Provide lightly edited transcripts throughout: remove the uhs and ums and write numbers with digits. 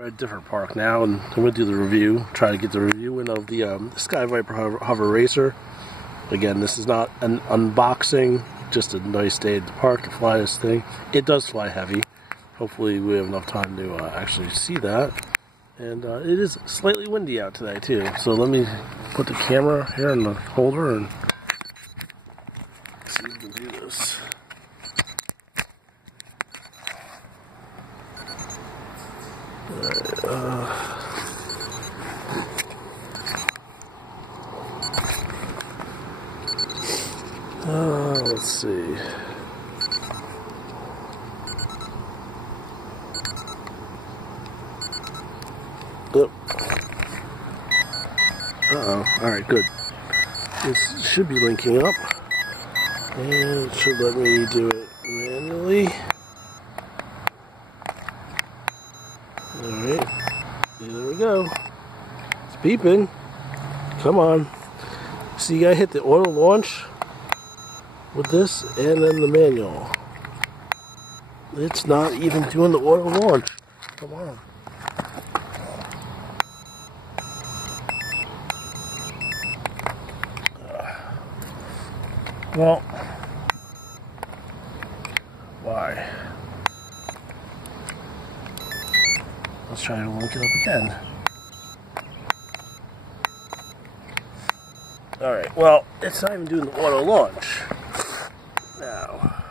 We're at a different park now, and I'm going to do the review, try to get the review in of the Sky Viper Hover Racer. Again, this is not an unboxing, just a nice day at the park to fly this thing. It does fly heavy. Hopefully we have enough time to actually see that. And it is slightly windy out today too. So let me put the camera here in the holder and see if we can do this. Let's see. Yep. Alright, good. This should be linking up. And it should let me do it manually. Alright. There we go. It's beeping. Come on. So you gotta hit the auto launch with this and then the manual. It's not even doing the auto launch. Come on. Well, why? Let's try to link it up again. Alright, well, it's not even doing the auto launch. Now.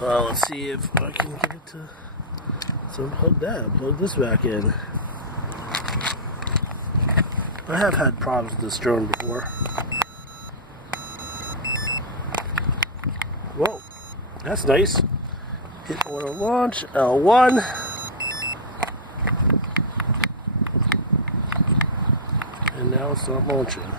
Well, let's see if I can get it to... So plug this back in. I have had problems with this drone before. Whoa, that's nice. Hit auto launch, L1. And now it's not launching.